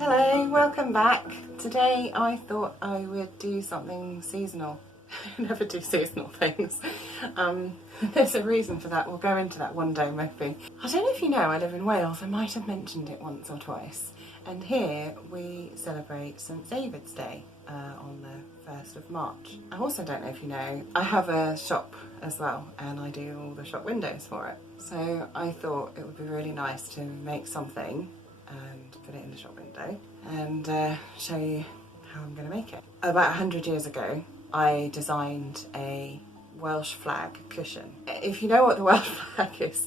Hello, welcome back. Today I thought I would do something seasonal. I never do seasonal things. There's a reason for that. We'll go into that one day maybe. I don't know if you know, I live in Wales. I might have mentioned it once or twice. And here we celebrate St David's Day on the 1st of March. I also don't know if you know, I have a shop as well and I do all the shop windows for it. So I thought it would be really nice to make something and put it in the shop window and show you how I'm going to make it. About 100 years ago I designed a Welsh flag cushion. If you know what the Welsh flag is,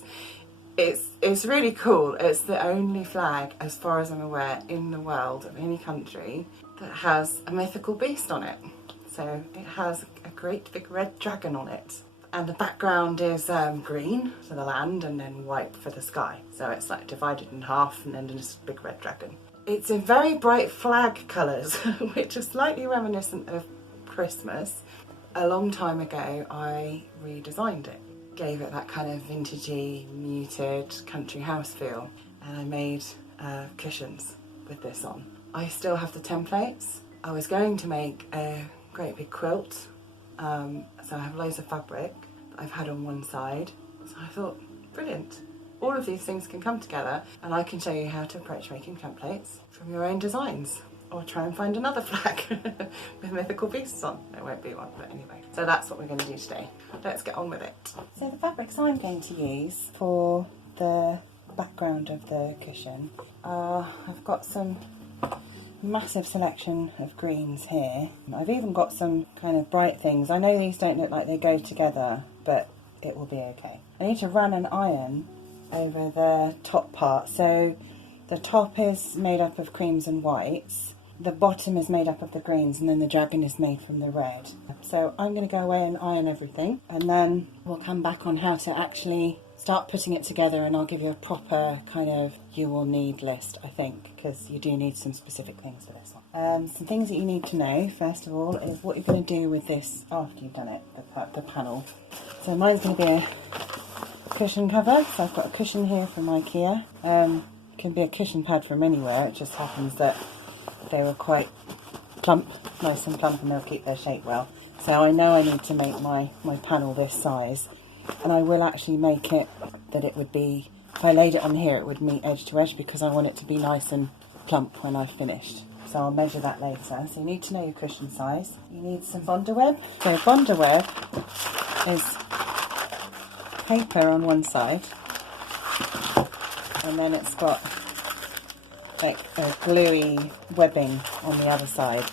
it's really cool. It's the only flag, as far as I'm aware, in the world of any country that has a mythical beast on it. So it has a great big red dragon on it. And the background is green for the land and then white for the sky. So it's like divided in half and then there's a big red dragon. It's in very bright flag colours, which are slightly reminiscent of Christmas. A long time ago I redesigned it. Gave it that kind of vintagey, muted country house feel. And I made cushions with this on. I still have the templates. I was going to make a great big quilt. So I have loads of fabric that I've had on one side. So I thought, brilliant. All of these things can come together and I can show you how to approach making templates from your own designs. Or try and find another flag with mythical beasts on. There won't be one, but anyway. So that's what we're going to do today. Let's get on with it. So the fabrics I'm going to use for the background of the cushion are, I've got some massive selection of greens here. I've even got some kind of bright things. I know these don't look like they go together, but it will be okay. I need to run an iron over the top part. So the top is made up of creams and whites. The bottom is made up of the greens, and then the dragon is made from the red. So I'm going to go away and iron everything, and then we'll come back on how to actually start putting it together, and I'll give you a proper kind of you will need list, I think, because you do need some specific things for this one. Some things that you need to know, first of all, is what you're going to do with this after you've done it, the panel. So mine's going to be a cushion cover, so I've got a cushion here from IKEA. It can be a cushion pad from anywhere, it just happens that they were quite plump, nice and plump, and they'll keep their shape well. So I know I need to make my panel this size, and I will actually make it that it would be, if I laid it on here it would meet edge to edge because I want it to be nice and plump when I've finished. So I'll measure that later. So you need to know your cushion size. You need some Bondaweb. So Bondaweb is paper on one side, and then it's got like a gluey webbing on the other side,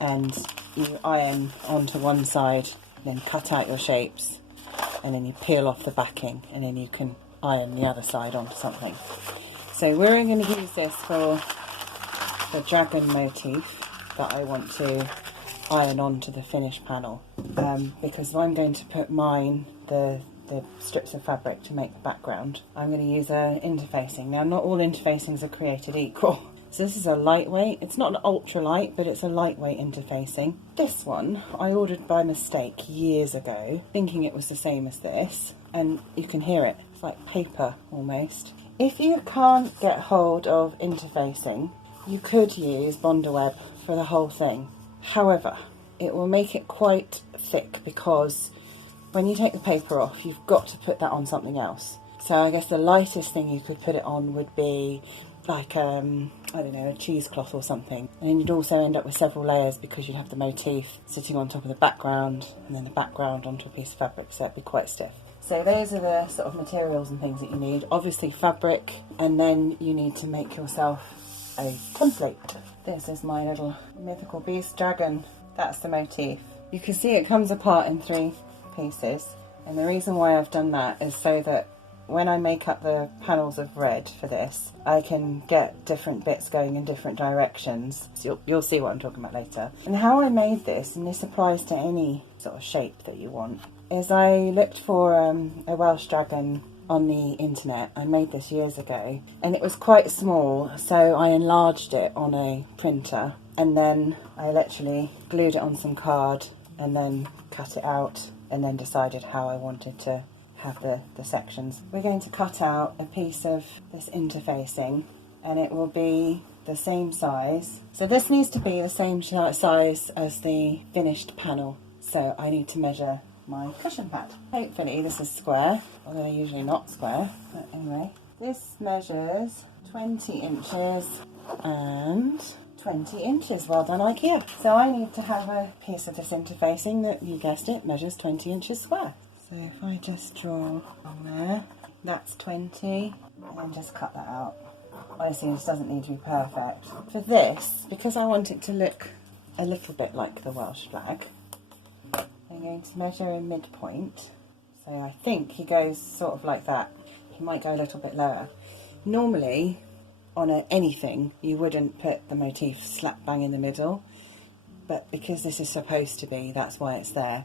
and you iron onto one side, then cut out your shapes, and then you peel off the backing, and then you can iron the other side onto something. So we're going to use this for the dragon motif that I want to iron onto the finished panel, because I'm going to put mine, the strips of fabric to make the background, I'm going to use a interfacing. Now not all interfacings are created equal. So this is a lightweight, it's not an ultra light, but it's a lightweight interfacing. This one I ordered by mistake years ago, thinking it was the same as this, and you can hear it, it's like paper almost. If you can't get hold of interfacing, you could use Bondaweb for the whole thing. However, it will make it quite thick because when you take the paper off, you've got to put that on something else. So I guess the lightest thing you could put it on would be like, I don't know, a cheesecloth or something. And then you'd also end up with several layers because you'd have the motif sitting on top of the background and then the background onto a piece of fabric, so it'd be quite stiff. So those are the sort of materials and things that you need. Obviously fabric, and then you need to make yourself a template. This is my little mythical beast dragon. That's the motif. You can see it comes apart in 3 pieces, and the reason why I've done that is so that when I make up the panels of red for this, I can get different bits going in different directions. So you'll see what I'm talking about later. And how I made this, and this applies to any sort of shape that you want, is I looked for a Welsh dragon on the internet. I made this years ago, and it was quite small, so I enlarged it on a printer, and then I literally glued it on some card and then cut it out, and then decided how I wanted to have the sections. We're going to cut out a piece of this interfacing, and it will be the same size. So this needs to be the same size as the finished panel. So I need to measure my cushion pad. Hopefully this is square, although they're usually not square. But anyway, this measures 20 inches and 20 inches. Well done, IKEA. So I need to have a piece of this interfacing that, you guessed it, measures 20 inches square. So if I just draw on there, that's 20, and then just cut that out. Honestly, this doesn't need to be perfect. For this, because I want it to look a little bit like the Welsh flag, I'm going to measure a midpoint. So I think he goes sort of like that. He might go a little bit lower. Normally, on anything, you wouldn't put the motif slap bang in the middle, but because this is supposed to be, that's why it's there.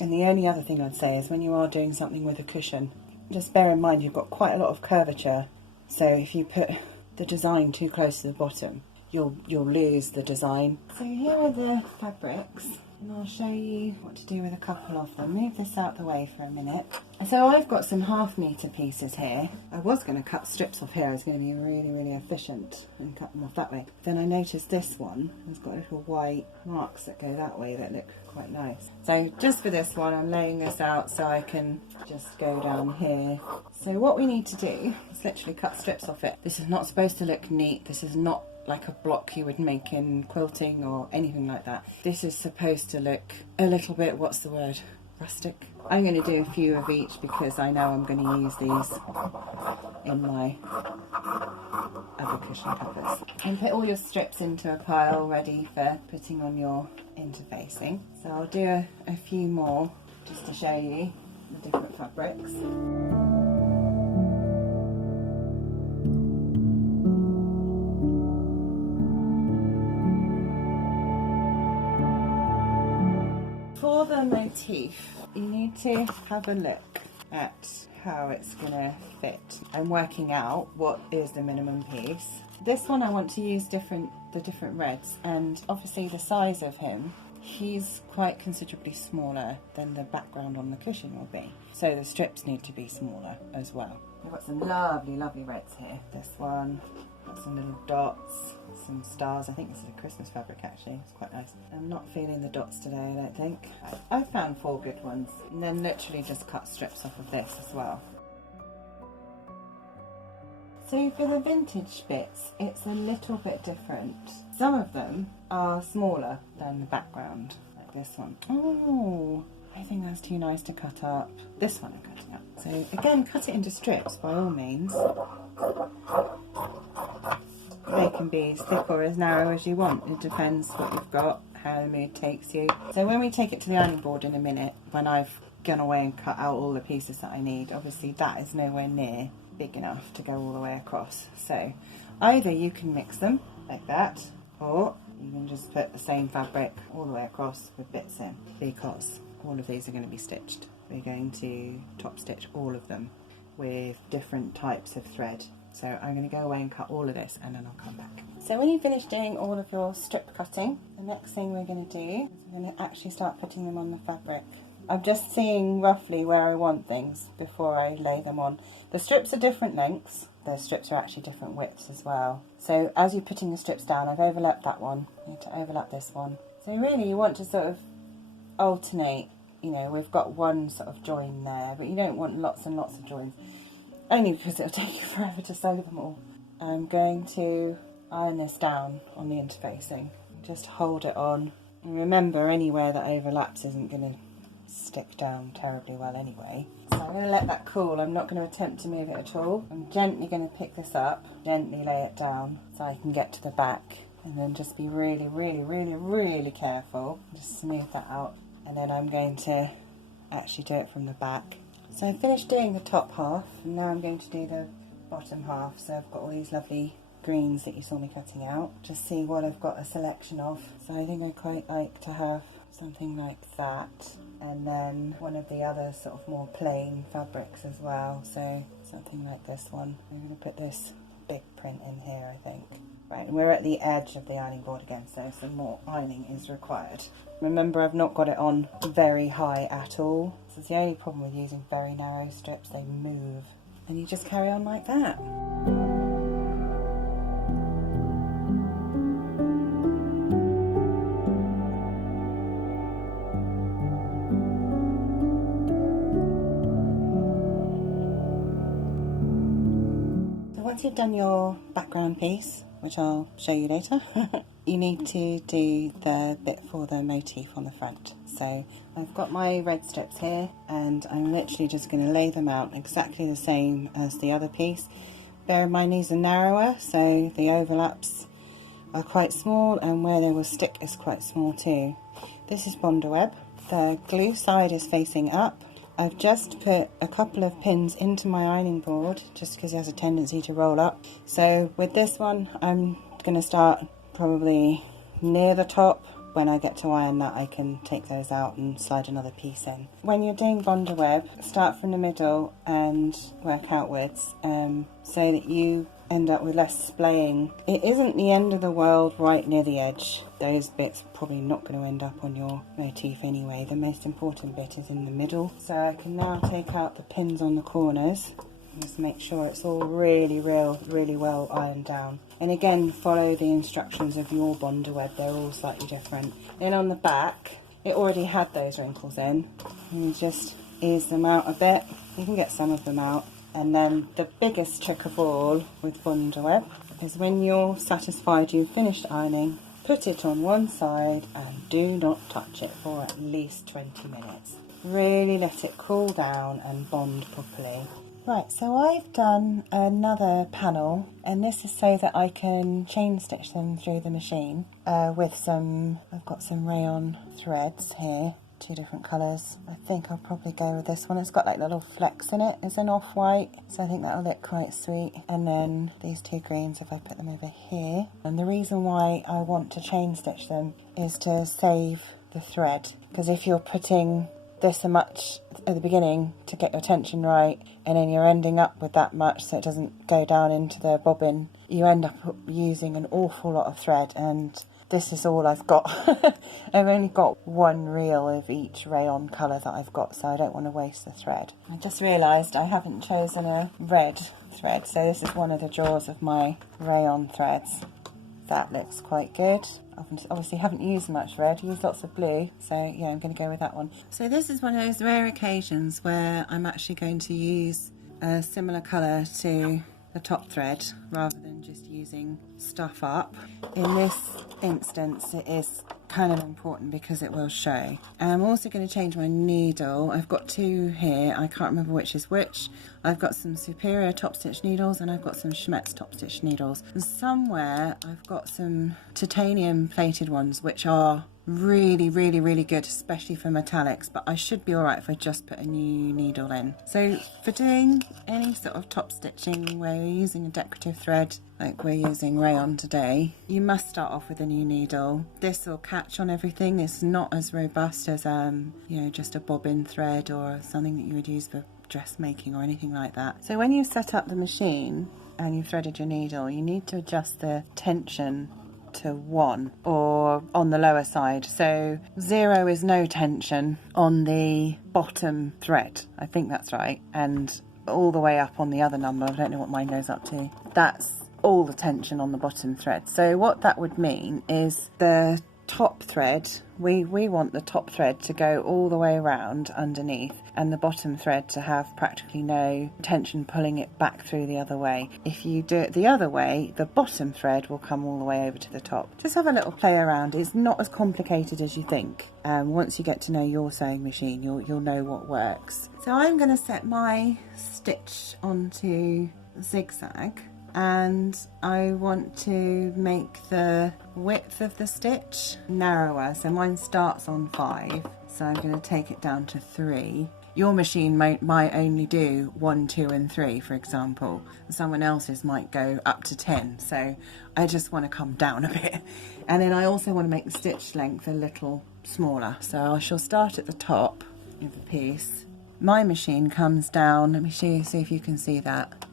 And the only other thing I'd say is when you are doing something with a cushion, just bear in mind you've got quite a lot of curvature, so if you put the design too close to the bottom, you'll lose the design. So here are the fabrics, and I'll show you what to do with a couple of them. Move this out the way for a minute. So I've got some 1/2 metre pieces here. I was going to cut strips off here. I was going to be really efficient and cut them off that way. Then I noticed this one has got little white marks that go that way that look quite nice. So just for this one, I'm laying this out so I can just go down here. So what we need to do is literally cut strips off it. This is not supposed to look neat. This is not like a block you would make in quilting or anything like that. This is supposed to look a little bit, what's the word, rustic. I'm going to do a few of each because I know I'm going to use these in my other cushion covers. And put all your strips into a pile ready for putting on your interfacing. So I'll do a few more just to show you the different fabrics. For the motif, you need to have a look at how it's going to fit. I'm working out what is the minimum piece. This one I want to use the different reds, and obviously the size of him, he's quite considerably smaller than the background on the cushion will be. So the strips need to be smaller as well. We've got some lovely reds here. This one, got some little dots, some stars. I think this is a Christmas fabric actually, it's quite nice. I'm not feeling the dots today, I don't think. I found 4 good ones, and then literally just cut strips off of this as well. So for the vintage bits, it's a little bit different. Some of them are smaller than the background, like this one. Oh, I think that's too nice to cut up. This one I'm cutting up. So again, cut it into strips by all means. They can be as thick or as narrow as you want. It depends what you've got, how the mood takes you. So when we take it to the ironing board in a minute, when I've gone away and cut out all the pieces that I need, obviously that is nowhere near big enough to go all the way across. So either you can mix them like that, or you can just put the same fabric all the way across with bits in, because all of these are going to be stitched. We're going to top stitch all of them with different types of thread. So I'm going to go away and cut all of this, and then I'll come back. So when you finish doing all of your strip cutting, the next thing we're going to do is we're going to actually start putting them on the fabric. I'm just seeing roughly where I want things before I lay them on. The strips are different lengths. The strips are actually different widths as well. So as you're putting the strips down, I've overlapped that one. You need to overlap this one. So really you want to sort of alternate. You know, we've got one sort of join there, but you don't want lots and lots of joins. Only because it'll take you forever to sew them all. I'm going to iron this down on the interfacing. Just hold it on. And remember, anywhere that overlaps isn't going to stick down terribly well anyway. So I'm going to let that cool. I'm not going to attempt to move it at all. I'm gently going to pick this up, gently lay it down so I can get to the back, and then just be really careful. Just smooth that out, and then I'm going to actually do it from the back. So I finished doing the top half, and now I'm going to do the bottom half. So I've got all these lovely greens that you saw me cutting out. Just see what I've got a selection of. So I think I quite like to have something like that, and then one of the other sort of more plain fabrics as well. So something like this one. I'm going to put this big print in here, I think. Right, and we're at the edge of the ironing board again, so some more ironing is required. Remember, I've not got it on very high at all. This is the only problem with using very narrow strips, they move. And you just carry on like that. once you've done your background piece, which I'll show you later, you need to do the bit for the motif on the front. So I've got my red strips here, and I'm literally just going to lay them out exactly the same as the other piece. Bear in mind these are narrower, so the overlaps are quite small, and where they will stick is quite small too. This is Bondaweb. The glue side is facing up. I've just put a couple of pins into my ironing board just because it has a tendency to roll up. So with this one, I'm going to start probably near the top. When I get to iron that, I can take those out and slide another piece in. When you're doing Bondaweb, start from the middle and work outwards so that you end up with less splaying. It isn't the end of the world right near the edge. Those bits are probably not going to end up on your motif anyway. The most important bit is in the middle. So I can now take out the pins on the corners. Just make sure it's all really well ironed down. And again, follow the instructions of your Bondaweb, they're all slightly different. Then on the back, it already had those wrinkles in. And you just ease them out a bit. You can get some of them out. And then the biggest trick of all with Bondaweb is when you're satisfied you've finished ironing, put it on one side and do not touch it for at least 20 minutes. Really let it cool down and bond properly. Right, so I've done another panel, and this is so that I can chain stitch them through the machine with some, I've got some rayon threads here, 2 different colours. I think I'll probably go with this one. It's got like little flecks in it. It's an off-white, so I think that'll look quite sweet. And then these 2 greens, if I put them over here. And the reason why I want to chain stitch them is to save the thread, because if you're putting this much at the beginning to get your tension right, and then you're ending up with that much so it doesn't go down into the bobbin, you end up using an awful lot of thread, and this is all I've got. I've only got 1 reel of each rayon colour that I've got, so I don't want to waste the thread. I just realised I haven't chosen a red thread, so this is one of the drawers of my rayon threads. That looks quite good. Obviously haven't used much red, used lots of blue, so yeah, I'm going to go with that one. So this is one of those rare occasions where I'm actually going to use a similar colour to the top thread rather than just using stuff up. In this instance it is kind of important because it will show. And I'm also going to change my needle. I've got 2 here, I can't remember which is which. I've got some Superior top stitch needles and I've got some Schmetz top stitch needles. And somewhere I've got some titanium plated ones which are really good, especially for metallics, but I should be alright if I just put a new needle in. So for doing any sort of top stitching where you're using a decorative thread like we're using rayon today, you must start off with a new needle. This will catch on everything. It's not as robust as you know, just a bobbin thread or something that you would use for dressmaking or anything like that. So when you set up the machine and you've threaded your needle, you need to adjust the tension to 1 or on the lower side. So 0 is no tension on the bottom thread, I think that's right, and all the way up on the other number, I don't know what mine goes up to, that's all the tension on the bottom thread. So what that would mean is the top thread, we want the top thread to go all the way around underneath and the bottom thread to have practically no tension pulling it back through the other way. If you do it the other way, the bottom thread will come all the way over to the top. Just have a little play around. It's not as complicated as you think. Once you get to know your sewing machine, you'll know what works. So I'm going to set my stitch onto zigzag, and I want to make the width of the stitch narrower. So mine starts on 5, so I'm going to take it down to 3. Your machine might only do 1, 2 and 3, for example. Someone else's might go up to 10, so I just want to come down a bit. And then I also want to make the stitch length a little smaller, so I shall start at the top of the piece. My machine comes down, let me show you, see if you can see that.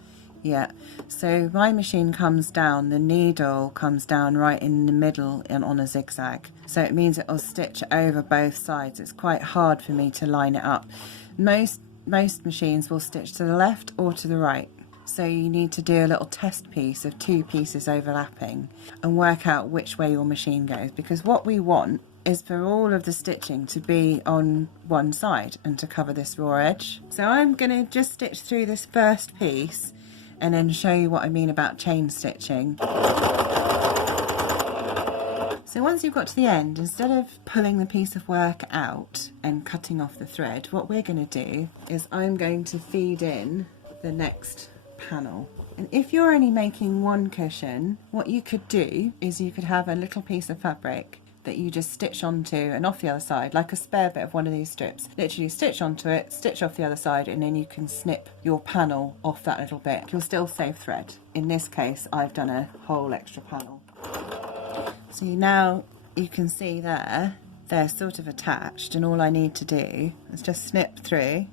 Yeah, so my machine comes down, the needle comes down right in the middle and on a zigzag. So it means it'll stitch over both sides. It's quite hard for me to line it up. Most machines will stitch to the left or to the right. So you need to do a little test piece of 2 pieces overlapping and work out which way your machine goes, because what we want is for all of the stitching to be on one side and to cover this raw edge. So I'm going to just stitch through this first piece and then show you what I mean about chain stitching. So once you've got to the end, instead of pulling the piece of work out and cutting off the thread, what we're going to do is I'm going to feed in the next panel. And if you're only making one cushion, what you could do is you could have a little piece of fabric that you just stitch onto and off the other side, like a spare bit of one of these strips. Literally stitch onto it, stitch off the other side, and then you can snip your panel off that little bit. You'll still save thread. In this case, I've done a whole extra panel. So now you can see there, they're sort of attached, and all I need to do is just snip through,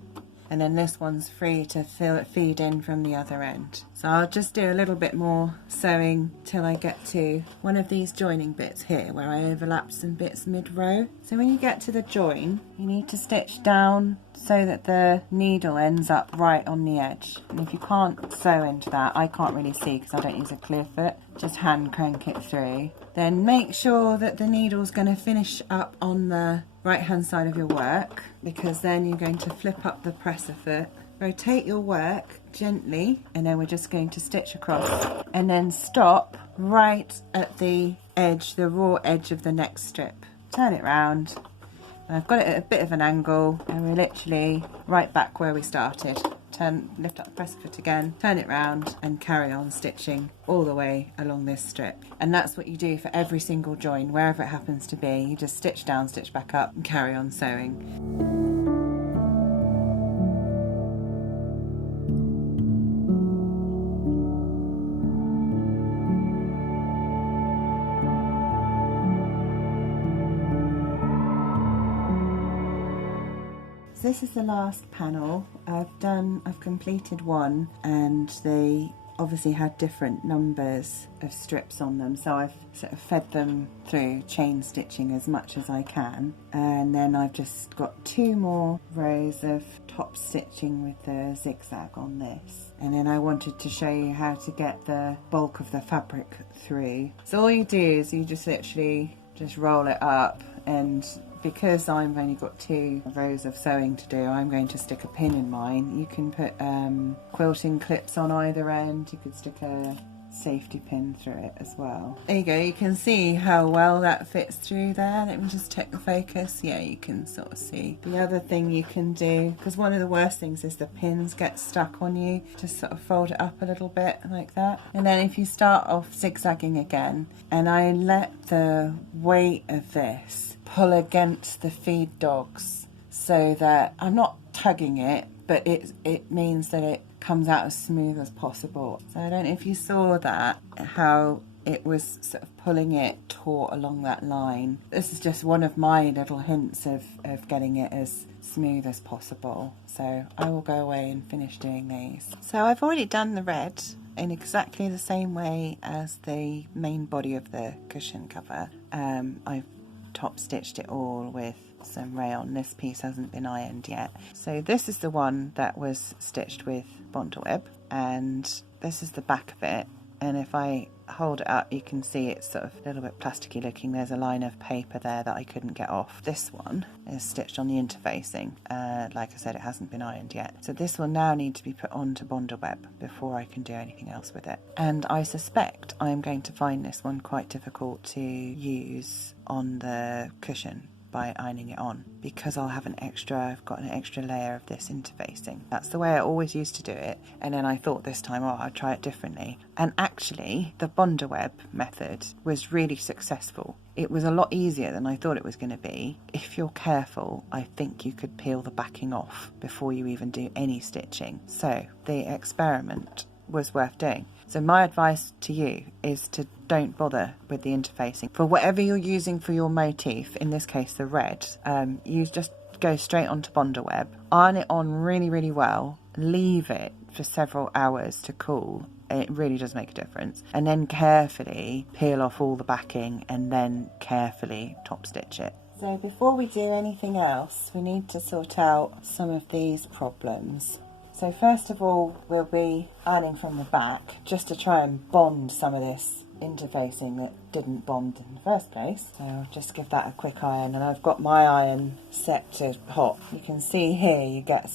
and then this one's free to feed in from the other end. So I'll just do a little bit more sewing till I get to one of these joining bits here where I overlap some bits mid-row. So when you get to the join, you need to stitch down so that the needle ends up right on the edge. And if you can't sew into that, I can't really see because I don't use a clear foot, just hand crank it through. Then make sure that the needle's going to finish up on the right hand side of your work, because then you're going to flip up the presser foot, rotate your work gently, and then we're just going to stitch across and then stop right at the edge, the raw edge of the next strip. Turn it round, and I've got it at a bit of an angle, and we're literally right back where we started. Lift up the presser foot again, turn it round, and carry on stitching all the way along this strip. And that's what you do for every single join, wherever it happens to be. You just stitch down, stitch back up, and carry on sewing. This is the last panel. I've completed one, and they obviously had different numbers of strips on them, so I've sort of fed them through chain stitching as much as I can, and then I've just got 2 more rows of top stitching with the zigzag on this, and then I wanted to show you how to get the bulk of the fabric through. So all you do is you just literally just roll it up, and because I've only got 2 rows of sewing to do, I'm going to stick a pin in mine. You can put quilting clips on either end. You could stick a safety pin through it as well. There you go, you can see how well that fits through there. Let me just check the focus. Yeah, you can sort of see. The other thing you can do, because one of the worst things is the pins get stuck on you, just sort of fold it up a little bit like that. And then if you start off zigzagging again, and I let the weight of this pull against the feed dogs so that I'm not tugging it, but it means that it comes out as smooth as possible. So I don't know if you saw that, how it was sort of pulling it taut along that line. This is just one of my little hints of getting it as smooth as possible. So I will go away and finish doing these. So I've already done the red in exactly the same way as the main body of the cushion cover. I've top stitched it all with some rayon. This piece hasn't been ironed yet. So this is the one that was stitched with bondweb, and this is the back of it, and if I hold it up you can see it's sort of a little bit plasticky looking. There's a line of paper there that I couldn't get off. This one is stitched on the interfacing. Like I said, it hasn't been ironed yet, so this will now need to be put onto bondweb before I can do anything else with it. And I suspect I'm going to find this one quite difficult to use on the cushion by ironing it on, because I've got an extra layer of this interfacing. That's the way I always used to do it, and then I thought this time, oh, I'd try it differently. And actually the bondweb method was really successful. It was a lot easier than I thought it was going to be. If you're careful, I think you could peel the backing off before you even do any stitching. So the experiment was worth doing. So my advice to you is to don't bother with the interfacing. For whatever you're using for your motif, in this case the red, you just go straight onto bondweb, iron it on really, really well, leave it for several hours to cool. It really does make a difference. And then carefully peel off all the backing and then carefully top stitch it. So before we do anything else, we need to sort out some of these problems. So first of all, we'll be ironing from the back just to try and bond some of this interfacing that didn't bond in the first place. So I'll just give that a quick iron, and I've got my iron set to hot. You can see here you get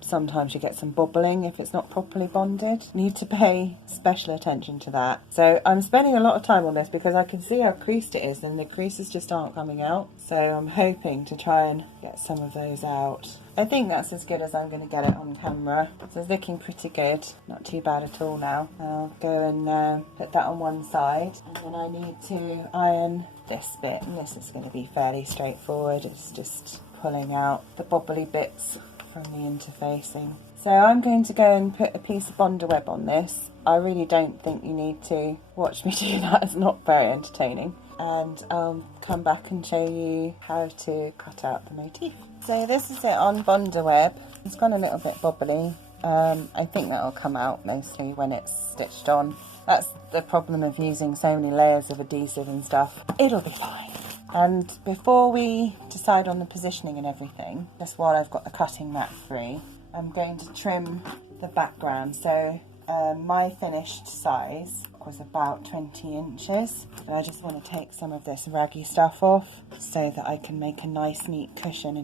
sometimes you get some bobbling if it's not properly bonded. Need to pay special attention to that. So I'm spending a lot of time on this because I can see how creased it is and the creases just aren't coming out. So I'm hoping to try and get some of those out. I think that's as good as I'm going to get it on camera. So it's looking pretty good, not too bad at all now. I'll go and put that on one side, and then I need to iron this bit, and this is going to be fairly straightforward. It's just pulling out the bobbly bits from the interfacing. So I'm going to go and put a piece of bonder web on this. I really don't think you need to watch me do that, it's not very entertaining. And I'll come back and show you how to cut out the motif. So this is it on bonder web. It's gone a little bit bobbly. I think that'll come out mostly when it's stitched on. That's the problem of using so many layers of adhesive and stuff. It'll be fine. And before we decide on the positioning and everything, just while I've got the cutting mat free, I'm going to trim the background. So my finished size was about 20 inches, but I just want to take some of this raggy stuff off so that I can make a nice neat cushion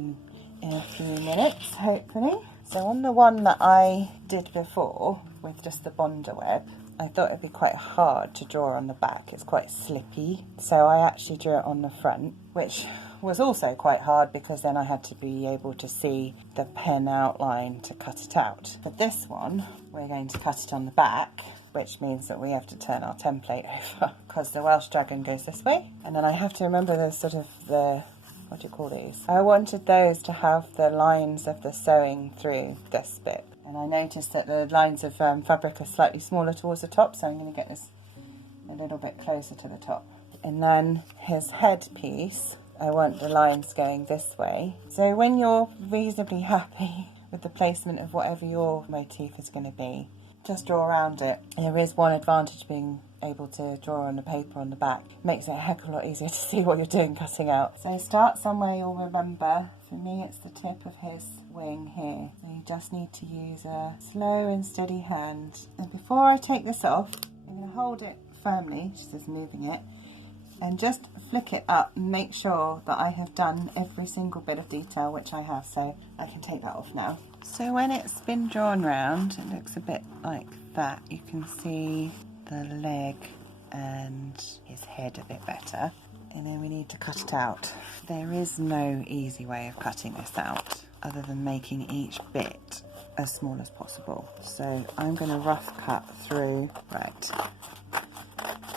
in a few minutes, hopefully. So on the one that I did before with just the bonder web, I thought it'd be quite hard to draw on the back. It's quite slippy, so I actually drew it on the front, which was also quite hard because then I had to be able to see the pen outline to cut it out. But this one, we're going to cut it on the back, which means that we have to turn our template over because the Welsh dragon goes this way. And then I have to remember the sort of what do you call these? I wanted those to have the lines of the sewing through this bit. And I noticed that the lines of fabric are slightly smaller towards the top, so I'm going to get this a little bit closer to the top. And then his head piece, I want the lines going this way. So when you're reasonably happy with the placement of whatever your motif is going to be, just draw around it. There is one advantage being able to draw on the paper on the back. It makes it a heck of a lot easier to see what you're doing cutting out. So start somewhere you'll remember. For me it's the tip of his wing here. So you just need to use a slow and steady hand. And before I take this off, I'm going to hold it firmly, just as moving it, and just flick it up and make sure that I have done every single bit of detail, which I have, so I can take that off now. So when it's been drawn round, it looks a bit like that. You can see the leg and his head a bit better. And then we need to cut it out. There is no easy way of cutting this out other than making each bit as small as possible. So I'm going to rough cut through. Right.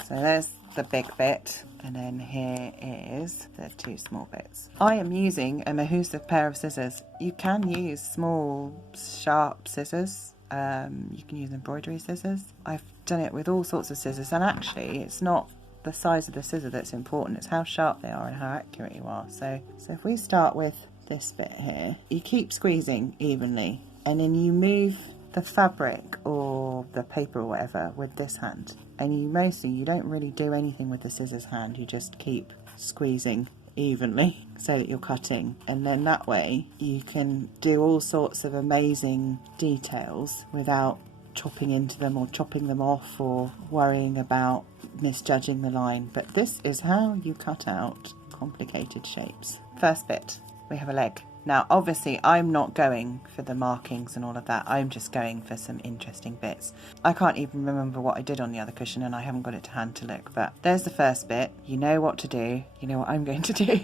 So there's the big bit, and then here is the two small bits. I am using a Mahusive pair of scissors. You can use small sharp scissors. You can use embroidery scissors. I've done it with all sorts of scissors, and actually it's not the size of the scissor that's important, it's how sharp they are and how accurate you are. So if we start with this bit here, you keep squeezing evenly, and then you move the fabric or the paper or whatever with this hand, and you don't really do anything with the scissors hand, you just keep squeezing evenly so that you're cutting, and then that way you can do all sorts of amazing details without chopping into them or chopping them off or worrying about misjudging the line. But this is how you cut out complicated shapes. First bit, we have a leg. Now obviously I'm not going for the markings and all of that, I'm just going for some interesting bits. I can't even remember what I did on the other cushion and I haven't got it to hand to look, but there's the first bit. You know what to do, you know what I'm going to do.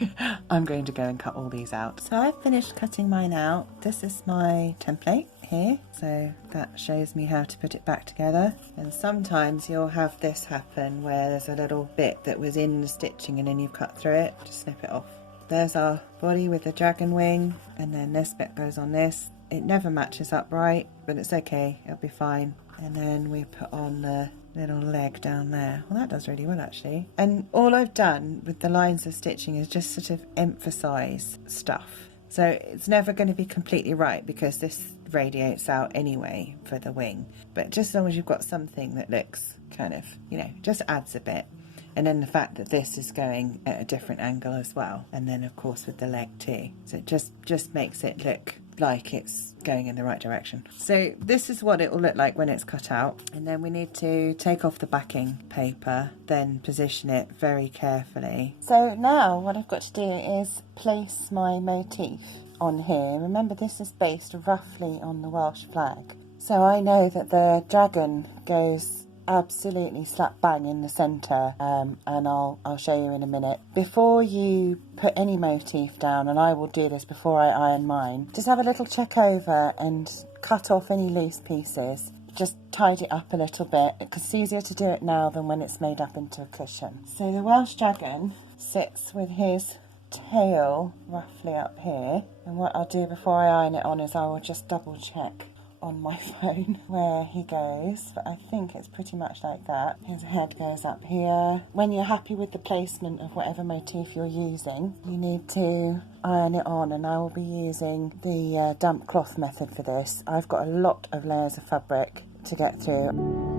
I'm going to go and cut all these out. So I've finished cutting mine out. This is my template here, so that shows me how to put it back together. And sometimes you'll have this happen where there's a little bit that was in the stitching and then you've cut through it, just snip it off. There's our body with the dragon wing, and then this bit goes on this. It never matches up right, but it's okay, it'll be fine. And then we put on the little leg down there. Well, that does really well actually. And all I've done with the lines of stitching is just sort of emphasize stuff. So it's never going to be completely right because this radiates out anyway for the wing. But just as long as you've got something that looks kind of, just adds a bit. And then the fact that this is going at a different angle as well, and then of course with the leg too, so it just makes it look like it's going in the right direction. So this is what it will look like when it's cut out, and then we need to take off the backing paper, then position it very carefully. So now what I've got to do is place my motif on here. Remember, this is based roughly on the Welsh flag, so I know that the dragon goes absolutely slap bang in the centre, and I'll show you in a minute. Before you put any motif down, and I will do this before I iron mine, just have a little check over and cut off any loose pieces. Just tidy it up a little bit, because it's easier to do it now than when it's made up into a cushion. So the Welsh dragon sits with his tail roughly up here, and what I'll do before I iron it on is I will just double check on my phone where he goes, but I think it's pretty much like that. His head goes up here. When you're happy with the placement of whatever motif you're using, you need to iron it on, and I will be using the damp cloth method for this. I've got a lot of layers of fabric to get through.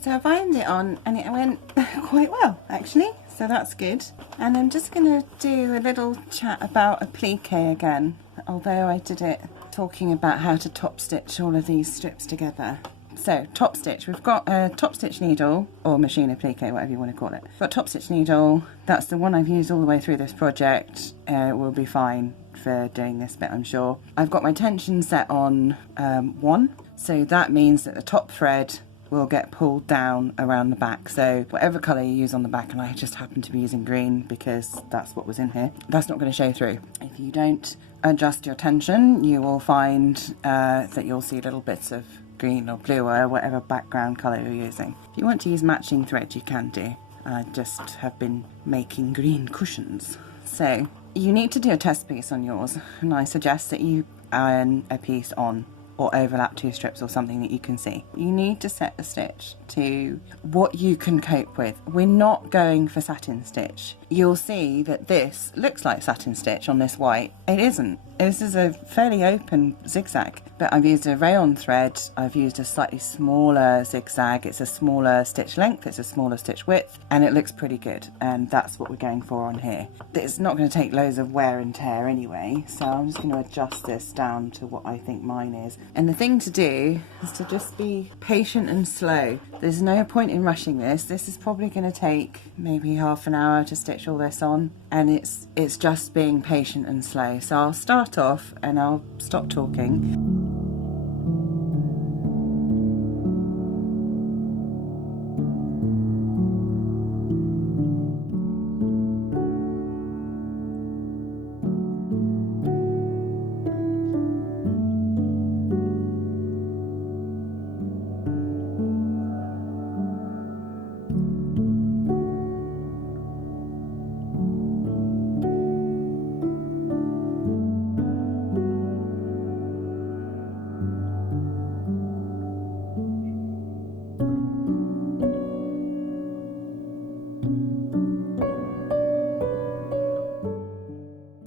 So I've ironed it on and it went quite well actually, so that's good. And I'm just going to do a little chat about applique again, although I did it talking about how to top stitch all of these strips together. So top stitch, we've got a top stitch needle, or machine applique, whatever you want to call it. Got top stitch needle, that's the one I've used all the way through this project. It will be fine for doing this bit, I'm sure. I've got my tension set on 1, so that means that the top thread will get pulled down around the back. So whatever colour you use on the back, and I just happen to be using green because that's what was in here, that's not going to show through. If you don't adjust your tension, you will find that you'll see little bits of green or blue or whatever background colour you're using. If you want to use matching thread, you can do. I just have been making green cushions. So you need to do a test piece on yours, and I suggest that you iron a piece on or overlap 2 strips or something that you can see. You need to set the stitch to what you can cope with. We're not going for satin stitch. You'll see that this looks like satin stitch on this white. It isn't. This is a fairly open zigzag, but I've used a rayon thread, I've used a slightly smaller zigzag, it's a smaller stitch length, it's a smaller stitch width, and it looks pretty good, and that's what we're going for on here. It's not going to take loads of wear and tear anyway, so I'm just going to adjust this down to what I think mine is. And the thing to do is to just be patient and slow. There's no point in rushing this. This is probably going to take maybe half an hour to stitch all this on, and it's just being patient and slow. So I'll start off and I'll stop talking.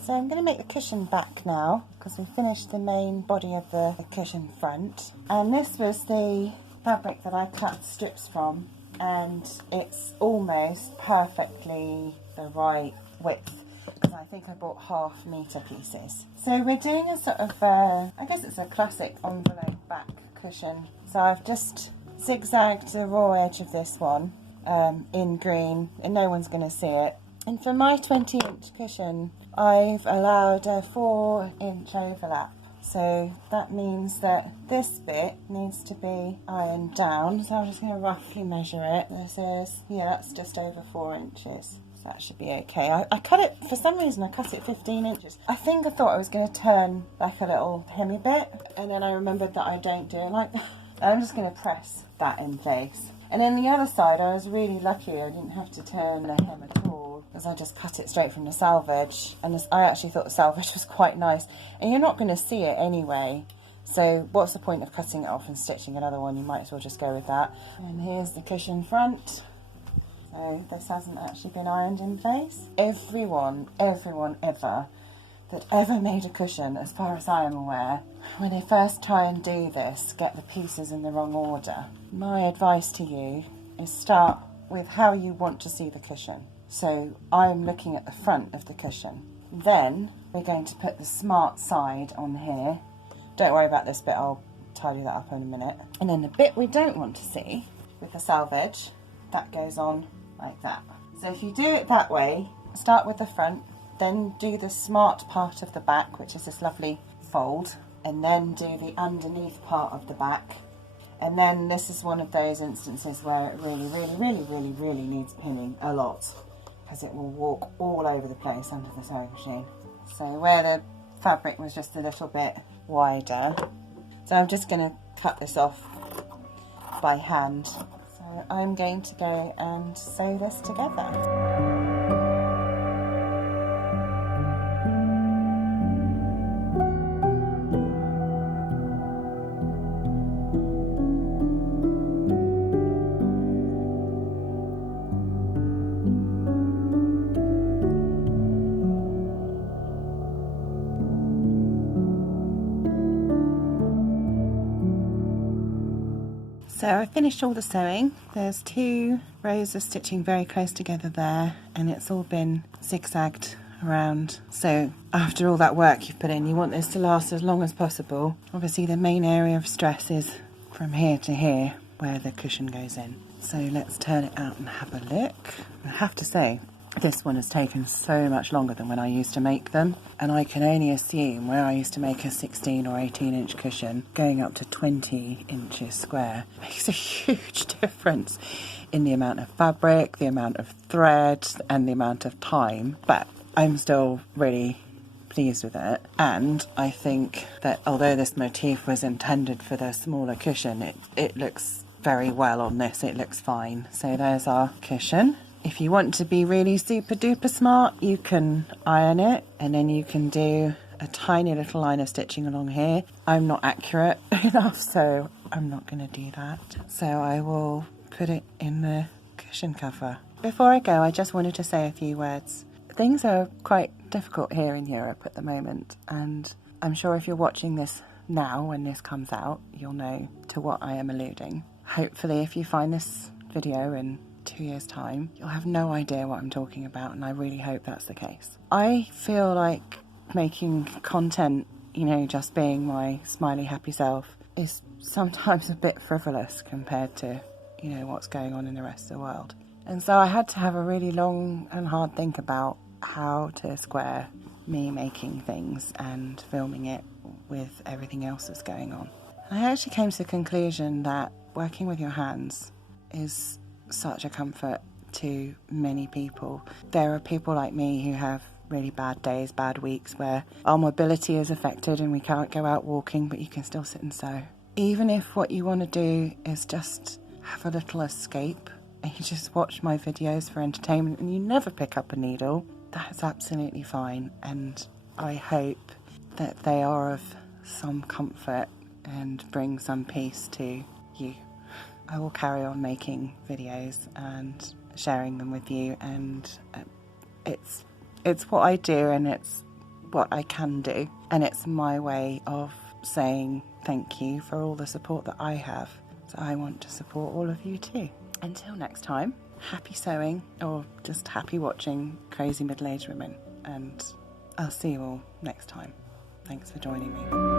So I'm going to make the cushion back now, because we finished the main body of the cushion front. And this was the fabric that I cut strips from, and it's almost perfectly the right width, because I think I bought half metre pieces. So we're doing a sort of, I guess it's a classic envelope back cushion. So I've just zigzagged the raw edge of this one in green, and no one's going to see it. And for my 20-inch cushion, I've allowed a 4-inch overlap. So that means that this bit needs to be ironed down. So I'm just going to roughly measure it. This is, yeah, that's just over 4 inches. So that should be okay. I cut it, for some reason I cut it 15 inches. I think I thought I was going to turn like a little hemi bit, and then I remembered that I don't do it like that. I'm just going to press that in place. And then the other side, I was really lucky I didn't have to turn the hem at all, because I just cut it straight from the selvage. And I actually thought the selvage was quite nice. And you're not going to see it anyway, So what's the point of cutting it off and stitching another one? You might as well just go with that. And here's the cushion front. So this hasn't actually been ironed in place. Everyone ever that ever made a cushion, as far as I am aware, when they first try and do this, get the pieces in the wrong order. My advice to you is start with how you want to see the cushion. So I'm looking at the front of the cushion. Then we're going to put the smart side on here. Don't worry about this bit, I'll tidy that up in a minute. And then the bit we don't want to see, with the selvage, that goes on like that. So if you do it that way, start with the front, then do the smart part of the back, which is this lovely fold, and then do the underneath part of the back. And then this is one of those instances where it really needs pinning a lot, because it will walk all over the place under the sewing machine. So where the fabric was just a little bit wider, so I'm just going to cut this off by hand. So I'm going to go and sew this together. So I finished all the sewing. There's 2 rows of stitching very close together there, and it's all been zigzagged around. So after all that work you've put in, you want this to last as long as possible. Obviously the main area of stress is from here to here where the cushion goes in. So let's turn it out and have a look. I have to say, this one has taken so much longer than when I used to make them, and I can only assume where I used to make a 16 or 18 inch cushion, going up to 20 inches square makes a huge difference in the amount of fabric, the amount of thread and the amount of time, but I'm still really pleased with it. And I think that although this motif was intended for the smaller cushion, it looks very well on this, it looks fine. So there's our cushion. If you want to be really super duper smart, you can iron it, and then you can do a tiny little line of stitching along here. I'm not accurate enough, so I'm not going to do that. So I will put it in the cushion cover. Before I go, I just wanted to say a few words. Things are quite difficult here in Europe at the moment, and I'm sure if you're watching this now when this comes out, you'll know to what I am alluding. Hopefully if you find this video in 2 years' time, you'll have no idea what I'm talking about, and I really hope that's the case. I feel like making content, you know, just being my smiley happy self, is sometimes a bit frivolous compared to, you know, what's going on in the rest of the world. And so I had to have a really long and hard think about how to square me making things and filming it with everything else that's going on. And I actually came to the conclusion that working with your hands is such a comfort to many people. There are people like me who have really bad days, bad weeks, where our mobility is affected and we can't go out walking, but you can still sit and sew. Even if what you want to do is just have a little escape and you just watch my videos for entertainment and you never pick up a needle, that's absolutely fine, and I hope that they are of some comfort and bring some peace to you. I will carry on making videos and sharing them with you, and it's what I do and it's what I can do, and it's my way of saying thank you for all the support that I have. So I want to support all of you too. Until next time, happy sewing, or just happy watching crazy middle-aged women, and I'll see you all next time. Thanks for joining me.